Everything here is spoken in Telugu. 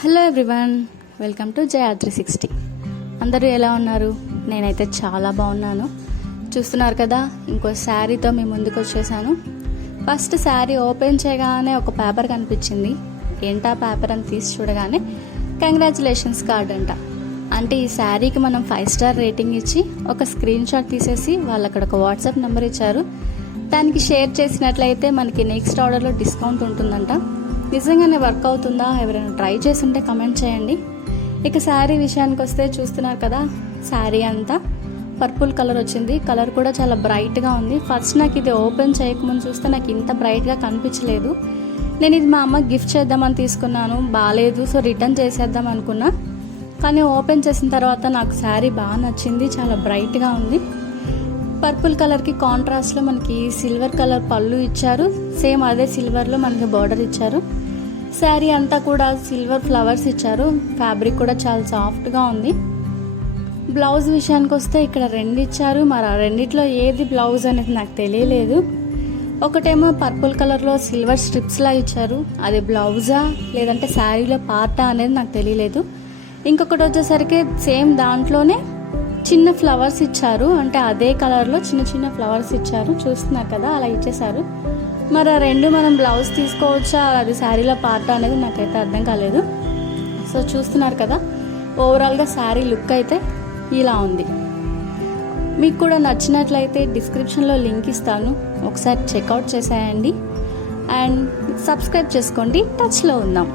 Hello everyone, welcome to JR360. అందరూ ఎలా ఉన్నారు? నేనైతే చాలా బాగున్నాను. చూస్తున్నారు కదా, ఇంకో శారీతో మీ ముందుకు వచ్చేసాను. ఫస్ట్ శారీ ఓపెన్ చేయగానే ఒక పేపర్ కనిపించింది. ఏంటా పేపర్ అని తీసి చూడగానే కంగ్రాచులేషన్స్ కార్డ్ అంట. అంటే ఈ శారీకి మనం 5 స్టార్ రేటింగ్ ఇచ్చి ఒక స్క్రీన్ షాట్ తీసేసి వాళ్ళు అక్కడ ఒక వాట్సాప్ నెంబర్ ఇచ్చారు. దానికి షేర్ చేసినట్లయితే మనకి నెక్స్ట్ ఆర్డర్లో డిస్కౌంట్ ఉంటుందంట. నిజంగానే వర్క్ అవుతుందా? ఎవరైనా ట్రై చేస్తుంటే కమెంట్ చేయండి. ఇక శారీ విషయానికి వస్తే చూస్తున్నారు కదా, శారీ అంతా పర్పుల్ కలర్ వచ్చింది. కలర్ కూడా చాలా బ్రైట్గా ఉంది. ఫస్ట్ నాకు ఇది ఓపెన్ చేయకముందు చూస్తే నాకు ఇంత బ్రైట్గా కనిపించలేదు. నేను ఇది మా అమ్మకి గిఫ్ట్ చేద్దామని తీసుకున్నాను, బాగాలేదు, సో రిటర్న్ చేసేద్దాం అనుకున్నా. కానీ ఓపెన్ చేసిన తర్వాత నాకు శారీ బాగా నచ్చింది, చాలా బ్రైట్గా ఉంది. పర్పుల్ కలర్కి కాంట్రాస్ట్లో మనకి సిల్వర్ కలర్ పళ్ళు ఇచ్చారు. సేమ్ అదే సిల్వర్లో మనకి బార్డర్ ఇచ్చారు. శారీ అంతా కూడా సిల్వర్ ఫ్లవర్స్ ఇచ్చారు. ఫ్యాబ్రిక్ కూడా చాలా సాఫ్ట్గా ఉంది. బ్లౌజ్ విషయానికి వస్తే ఇక్కడ 2 ఇచ్చారు. మరి ఆ రెండిట్లో ఏది బ్లౌజ్ అనేది నాకు తెలియలేదు. ఒకటేమో పర్పుల్ కలర్లో సిల్వర్ స్ట్రిప్స్లా ఇచ్చారు, అది బ్లౌజా లేదంటే శారీలో పార్టా అనేది నాకు తెలియలేదు. ఇంకొకటి వచ్చేసరికి సేమ్ దాంట్లోనే చిన్న ఫ్లవర్స్ ఇచ్చారు, అంటే అదే కలర్లో చిన్న చిన్న ఫ్లవర్స్ ఇచ్చారు. చూస్తున్నారు కదా, అలా ఇచ్చేసారు. మరి ఆ 2 మనం బ్లౌజ్ తీసుకోవచ్చా, అది శారీలో పార్ట్ అనేది నాకైతే అర్థం కాలేదు. సో చూస్తున్నారు కదా, ఓవరాల్గా శారీ లుక్ అయితే ఇలా ఉంది. మీకు కూడా నచ్చినట్లయితే డిస్క్రిప్షన్లో లింక్ ఇస్తాను, ఒకసారి చెక్అవుట్ చేసేయండి. అండ్ సబ్స్క్రైబ్ చేసుకోండి. టచ్లో ఉందాం.